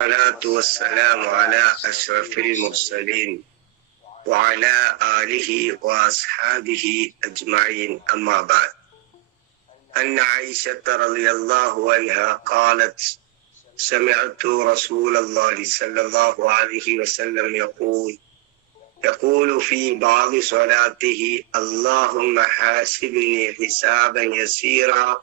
الصلاة والسلام على أشرف المرسلين وعلى آله وأصحابه أجمعين. أما بعد أن عائشة رضي الله عنها قالت سمعت رسول الله صلى الله عليه وسلم يقول يقول في بعض صلاته اللهم حاسبني حسابا يسيرا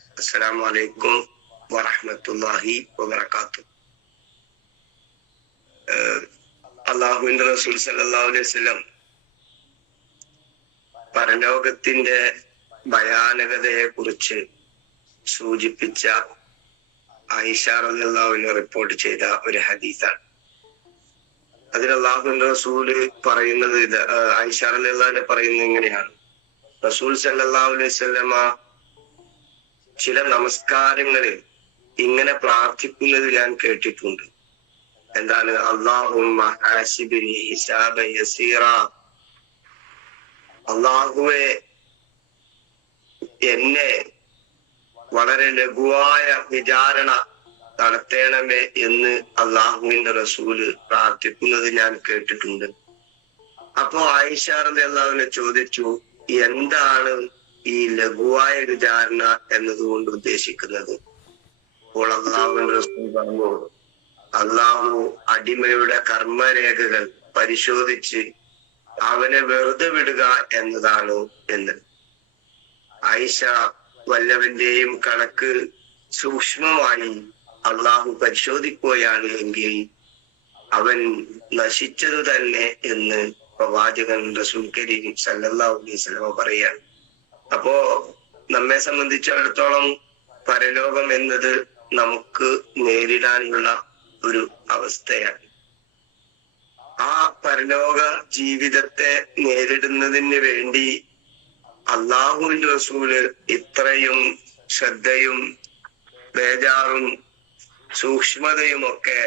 അസ്സലാമു അലൈക്കും വറഹ്മത്തുള്ളാഹി വബർക്കാത്തു അള്ളാഹുവിന്റെ റസൂൽ സല്ലല്ലാഹു അലൈഹി വസല്ലം പരലോകത്തിന്റെ ഭയാനകതയെ കുറിച്ച് സൂചിപ്പിച്ച ആയിഷ റസല്ലാവിന് റിപ്പോർട്ട് ചെയ്ത ഒരു ഹദീസാണ്. അതിൽ അള്ളാഹുവിന്റെ റസൂൽ പറയുന്നത് ഇത് ആയിഷ റളിയല്ലാഹുവിനെ പറയുന്നത് ഇങ്ങനെയാണ്. റസൂൽ സല്ലല്ലാഹു അലൈഹി വസല്ലമ ചില നമസ്കാരങ്ങളിൽ ഇങ്ങനെ പ്രാർത്ഥിക്കുന്നത് ഞാൻ കേട്ടിട്ടുണ്ട്. എന്താണ്? അള്ളാഹുവെ എന്നെ വളരെ ലഘുവായ വിചാരണ നടത്തേണമേ എന്ന് അള്ളാഹുവിന്റെ റസൂൽ പ്രാർത്ഥിക്കുന്നത് ഞാൻ കേട്ടിട്ടുണ്ട്. അപ്പോ ആയിഷാറിന്റെ അള്ളാഹുവിനെ ചോദിച്ചു എന്താണ് ഈ ലഘുവായ ഒരു ധാരണ എന്നതുകൊണ്ട് ഉദ്ദേശിക്കുന്നത്. അപ്പോൾ അള്ളാഹുവിന്റെ റസൂൽ പറഞ്ഞു അള്ളാഹു അടിമയുടെ കർമ്മരേഖകൾ പരിശോധിച്ച് അവനെ വെറുതെ വിടുക എന്നതാണ് എന്ന്. ആയിഷ വല്ലവന്റെയും കണക്ക് സൂക്ഷ്മമായി അള്ളാഹു പരിശോധിക്കുകയാണ് എങ്കിൽ അവൻ നശിച്ചത് തന്നെ എന്ന് പ്രവാചകൻ റസൂൽ കരീം സല്ലാ അലൈഹി പറയുകയാണ്. അപ്പോ നമ്മെ സംബന്ധിച്ചിടത്തോളം പരലോകം എന്നത് നമുക്ക് നേരിടാനുള്ള ഒരു അവസ്ഥയാണ്. ആ പരലോക ജീവിതത്തെ നേരിടുന്നതിന് വേണ്ടി അള്ളാഹുവിന്റെ റസൂൽ ഇത്രയും ശ്രദ്ധയും ബേജാറും സൂക്ഷ്മതയും ഒക്കെ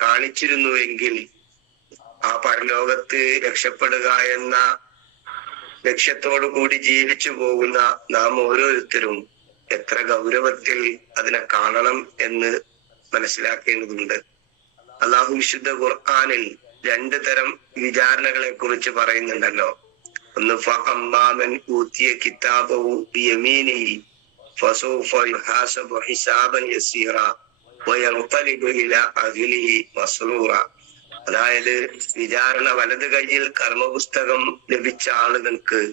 കാണിച്ചിരുന്നുവെങ്കിൽ ആ പരലോകത്ത് രക്ഷപ്പെടുക എന്ന ലക്ഷ്യത്തോടു കൂടി ജീവിച്ചു പോകുന്ന നാം ഓരോരുത്തരും എത്ര ഗൗരവത്തിൽ അതിനെ കാണണം എന്ന് മനസ്സിലാക്കേണ്ടതുണ്ട്. അള്ളാഹു വിശുദ്ധ ഖുർആാനിൽ രണ്ട് തരം വിചാരണകളെ കുറിച്ച് പറയുന്നുണ്ടല്ലോ. ഒന്ന് ഫഅമ്മാമൻ ഊത്തിയ കിതാബവും ഹിസാബൻ യസീറ ഇലാ മസ്റൂറ. അതായത് വിചാരണ വലത് കൈയിൽ കർമ്മപുസ്തകം ലഭിച്ച ആളുകൾക്ക്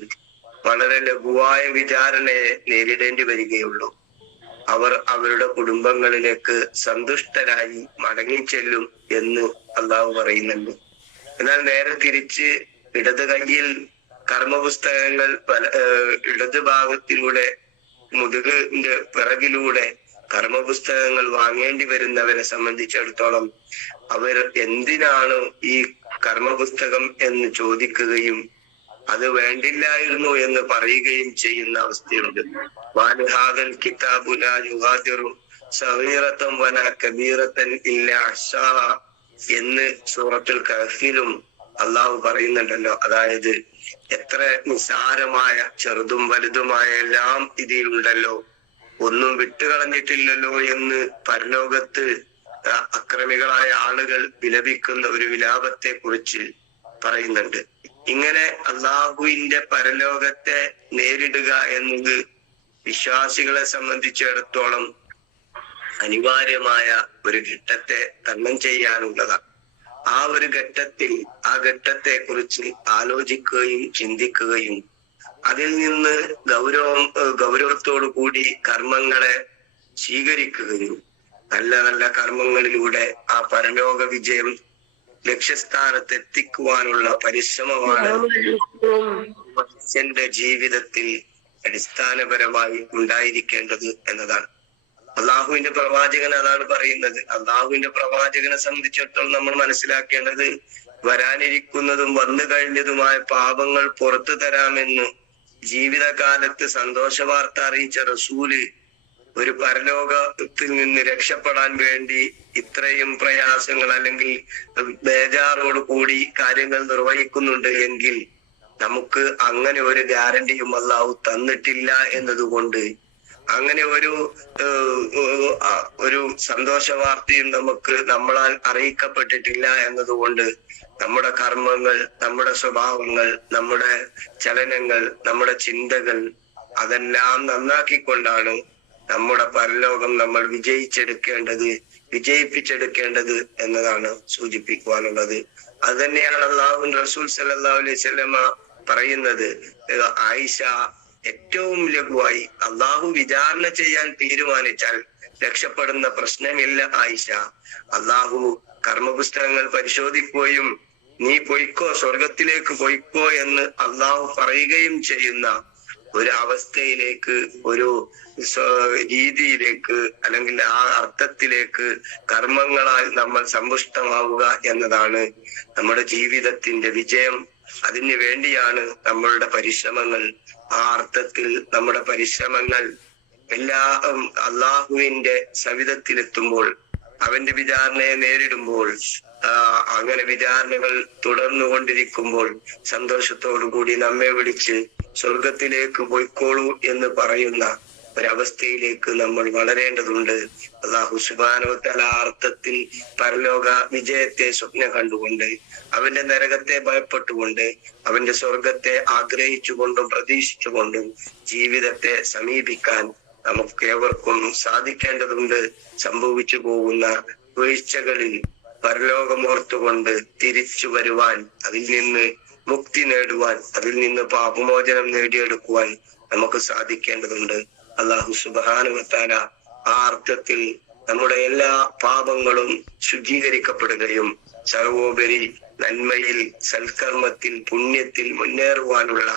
വളരെ ലഘുവായ വിചാരണയെ നേരിടേണ്ടി വരികയുള്ളൂ. അവർ അവരുടെ കുടുംബങ്ങളിലേക്ക് സന്തുഷ്ടരായി മടങ്ങിച്ചെല്ലും എന്ന് അള്ളാഹു പറയുന്നുണ്ട്. എന്നാൽ നേരെ തിരിച്ച് ഇടത് കൈയിൽ കർമ്മപുസ്തകങ്ങൾ പല ഇടത് ഭാഗത്തിലൂടെ മുതുകിന്റെ പിറകിലൂടെ കർമ്മപുസ്തകങ്ങൾ വാങ്ങേണ്ടി വരുന്നവരെ സംബന്ധിച്ചിടത്തോളം അവർ എന്തിനാണ് ഈ കർമ്മപുസ്തകം എന്ന് ചോദിക്കുകയും അത് വേണ്ടില്ലായിരുന്നു എന്ന് പറയുകയും ചെയ്യുന്ന അവസ്ഥയുണ്ട്. വാലുഹാദൽ കിതാബുല യുഹാദിറു സഹീറത്തം വന കബീറത്തൻ ഇല്ല എന്ന് സൂറത്തുൽ കഹഫിലും അള്ളാഹു പറയുന്നുണ്ടല്ലോ. അതായത് എത്ര നിസാരമായ ചെറുതും വലുതുമായ എല്ലാം ഇതിലുണ്ടല്ലോ. ഒന്നും വിട്ടുകളഞ്ഞിട്ടില്ലല്ലോ എന്ന് പരലോകത്ത് അക്രമികളായ ആളുകൾ വിലപിക്കുന്ന ഒരു വിലാപത്തെ കുറിച്ച് പറയുന്നുണ്ട്. ഇങ്ങനെ അള്ളാഹുവിന്റെ പരലോകത്തെ നേരിടുക എന്നത് വിശ്വാസികളെ സംബന്ധിച്ചിടത്തോളം അനിവാര്യമായ ഒരു ഘട്ടത്തെ തരണം ചെയ്യാനുള്ളതാണ് ആ ഒരു ഘട്ടത്തിൽ ആ ഘട്ടത്തെ കുറിച്ച് ആലോചിക്കുകയും ചിന്തിക്കുകയും അതിൽ നിന്ന് ഗൗരവം ഗൗരവത്തോടു കൂടി കർമ്മങ്ങളെ സ്വീകരിക്കുകയും നല്ല നല്ല കർമ്മങ്ങളിലൂടെ ആ പരലോക വിജയം ലക്ഷ്യസ്ഥാനത്ത് എത്തിക്കുവാനുള്ള പരിശ്രമമാണ് മനുഷ്യന്റെ ജീവിതത്തിൽ അടിസ്ഥാനപരമായി ഉണ്ടായിരിക്കേണ്ടത് എന്നതാണ്. അള്ളാഹുവിന്റെ പ്രവാചകൻ അതാണ് പറയുന്നത്. അള്ളാഹുവിന്റെ പ്രവാചകനെ സംബന്ധിച്ചിടത്തോളം നമ്മൾ മനസ്സിലാക്കേണ്ടത് വരാനിരിക്കുന്നതും വന്നു കഴിഞ്ഞതുമായ പാപങ്ങൾ പുറത്തു തരാമെന്ന് ജീവിതകാലത്ത് സന്തോഷ വാർത്ത അറിയിച്ച റസൂൽ ഒരു പരലോകത്തിൽ നിന്ന് രക്ഷപ്പെടാൻ വേണ്ടി ഇത്രയും പ്രയാസങ്ങൾ അല്ലെങ്കിൽ ബേജാറോട് കൂടി കാര്യങ്ങൾ നിർവഹിക്കുന്നുണ്ട് എങ്കിൽ നമുക്ക് അങ്ങനെ ഒരു ഗ്യാരണ്ടിയും അല്ലാഹു തന്നിട്ടില്ല എന്നതുകൊണ്ട് അങ്ങനെ ഒരു ഒരു സന്തോഷ വാർത്തയും നമുക്ക് നമ്മളാൽ അറിയിക്കപ്പെട്ടിട്ടില്ല എന്നതുകൊണ്ട് നമ്മുടെ കർമ്മങ്ങൾ നമ്മുടെ സ്വഭാവങ്ങൾ നമ്മുടെ ചലനങ്ങൾ നമ്മുടെ ചിന്തകൾ അതെല്ലാം നന്നാക്കിക്കൊണ്ടാണ് നമ്മുടെ പരലോകം നമ്മൾ വിജയിച്ചെടുക്കേണ്ടത് വിജയിപ്പിച്ചെടുക്കേണ്ടത് എന്നതാണ് സൂചിപ്പിക്കുവാനുള്ളത്. അത് തന്നെയാണ് അള്ളാഹു റസൂൽ സല്ലല്ലാഹു അലൈഹി വസല്ലമ പറയുന്നത്. ആയിഷ ഏറ്റവും ലഘുവായി അള്ളാഹു വിചാരണ ചെയ്യാൻ തീരുമാനിച്ചാൽ രക്ഷപ്പെടുന്ന പ്രശ്നമില്ല ആയിഷ. അള്ളാഹു കർമ്മപുസ്തകങ്ങൾ പരിശോധിക്കുകയും നീ പൊയ്ക്കോ സ്വർഗത്തിലേക്ക് പൊയ്ക്കോ എന്ന് അള്ളാഹു പറയുകയും ചെയ്യുന്ന ഒരു അവസ്ഥയിലേക്ക് ഒരു രീതിയിലേക്ക് അല്ലെങ്കിൽ ആ അർത്ഥത്തിലേക്ക് കർമ്മങ്ങളാൽ നമ്മൾ സമ്പുഷ്ടമാവുക എന്നതാണ് നമ്മുടെ ജീവിതത്തിന്റെ വിജയം. അതിനു വേണ്ടിയാണ് നമ്മളുടെ പരിശ്രമങ്ങൾ. ആ അർത്ഥത്തിൽ നമ്മുടെ പരിശ്രമങ്ങൾ എല്ലാ അള്ളാഹുവിന്റെ സവിധത്തിലെത്തുമ്പോൾ അവന്റെ വിചാരണയെ നേരിടുമ്പോൾ അങ്ങനെ വിചാരണകൾ തുടർന്നു കൊണ്ടിരിക്കുമ്പോൾ സന്തോഷത്തോടു കൂടി നമ്മെ വിളിച്ച് സ്വർഗത്തിലേക്ക് പോയിക്കോളൂ എന്ന് പറയുന്ന ഒരവസ്ഥയിലേക്ക് നമ്മൾ വളരേണ്ടതുണ്ട്. അള്ളാഹു സുബാനോത്തല അർത്ഥത്തിൽ പരലോക വിജയത്തെ സ്വപ്നം കണ്ടുകൊണ്ട് അവന്റെ നരകത്തെ ഭയപ്പെട്ടുകൊണ്ട് അവന്റെ സ്വർഗത്തെ ആഗ്രഹിച്ചുകൊണ്ടും പ്രതീക്ഷിച്ചുകൊണ്ടും ജീവിതത്തെ സമീപിക്കാൻ നമുക്ക് ഏവർക്കും സാധിക്കേണ്ടതുണ്ട്. സംഭവിച്ചു പോകുന്ന വീഴ്ചകളിൽ പരലോകമോർത്തുകൊണ്ട് തിരിച്ചു വരുവാൻ അതിൽ നിന്ന് മുക്തി നേടുവാൻ അതിൽ നിന്ന് പാപമോചനം നേടിയെടുക്കുവാൻ നമുക്ക് സാധിക്കേണ്ടതുണ്ട്. അള്ളാഹു സുബാനുവത്താല ആ അർത്ഥത്തിൽ നമ്മുടെ എല്ലാ പാപങ്ങളും ശുദ്ധീകരിക്കപ്പെടുകയും സർവോപരി നന്മയിൽ സൽക്കർമ്മത്തിൽ പുണ്യത്തിൽ മുന്നേറുവാനുള്ള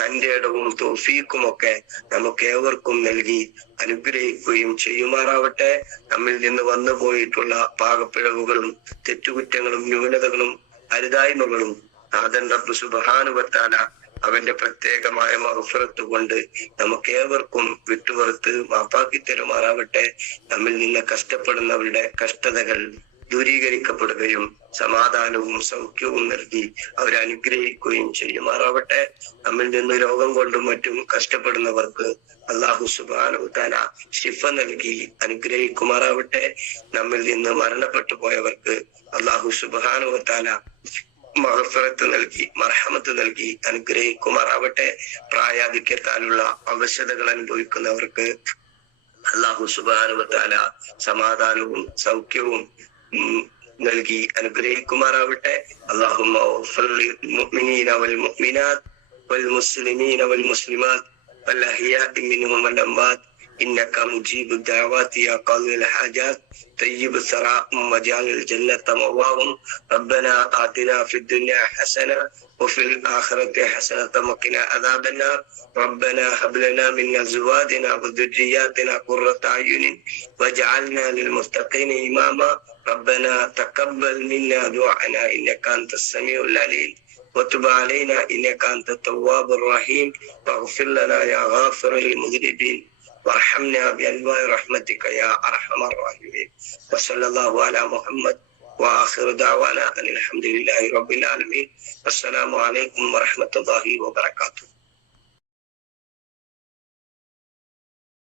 തന്റെ ഇടവും തോഫീക്കുമൊക്കെ നമുക്ക് ഏവർക്കും നൽകി അനുഗ്രഹിക്കുകയും ചെയ്യുമാറാവട്ടെ. നമ്മിൽ നിന്ന് വന്നു പോയിട്ടുള്ള പാകപ്പിഴവുകളും തെറ്റുകുറ്റങ്ങളും ന്യൂനതകളും അരുതായ്മകളും നാഥൻ റബ്ബ് സുബഹാനുവത്താല അവന്റെ പ്രത്യേകമായ മറുഫറത്ത് കൊണ്ട് നമുക്ക് ഏവർക്കും വിട്ടുപുറത്ത് മാപ്പാക്കി തരുമാറാവട്ടെ. നമ്മിൽ നിന്ന് കഷ്ടപ്പെടുന്നവരുടെ കഷ്ടതകൾ ദൂരീകരിക്കപ്പെടുകയും സമാധാനവും സൗഖ്യവും നൽകി അവരെ അനുഗ്രഹിക്കുകയും ചെയ്യുമാറാവട്ടെ. നമ്മിൽ നിന്ന് രോഗം കൊണ്ടും മറ്റും കഷ്ടപ്പെടുന്നവർക്ക് അള്ളാഹു സുബാനുദാന ശിഫ നൽകി അനുഗ്രഹിക്കുമാറാവട്ടെ. നമ്മിൽ നിന്ന് മരണപ്പെട്ടു പോയവർക്ക് അള്ളാഹു സുബാനുവത്താല മഹഫറത്ത് നൽകി മർഹമത്ത് നൽകി അനുഗ്രഹിക്കുമാറാവട്ടെ പ്രായാധിക്യത്താലുള്ള അവശതകൾ അനുഭവിക്കുന്നവർക്ക് അള്ളാഹു സുബാനുവത്താല സമാധാനവും സൗഖ്യവും ഉം, നൽകി അനുഗ്രഹിക്കുമാറാവട്ടെ അള്ളാഹുമുഅ്മിനീന വൽ മുഅ്മിനാത്ത് വൽ മുസ്ലിമീന വൽ മുസ്ലിമാത്ത് والأحياء منهم والأموات إنك مجيب الدعوات يا قاضي الحاجات. طيب الثراء وجعل الجنة مواهم ربنا آتنا في الدنيا حسنة وفي الآخرة حسنة وقنا عذاب النار. ربنا هب لنا من أزواجنا وذرياتنا قرة أعين واجعلنا للمتقين إماما. ربنا تقبل منا دعاءنا إنك أنت السميع العليم. وتب علينا إنك أنت التواب الرحيم. واغفر لنا يا غافر المذنبين. وارحمنا بأنواع رحمتك يا أرحم الراحمين. وصلى الله على محمد وآخر دعوانا أن الحمد لله رب العالمين. والسلام عليكم ورحمة الله وبركاته.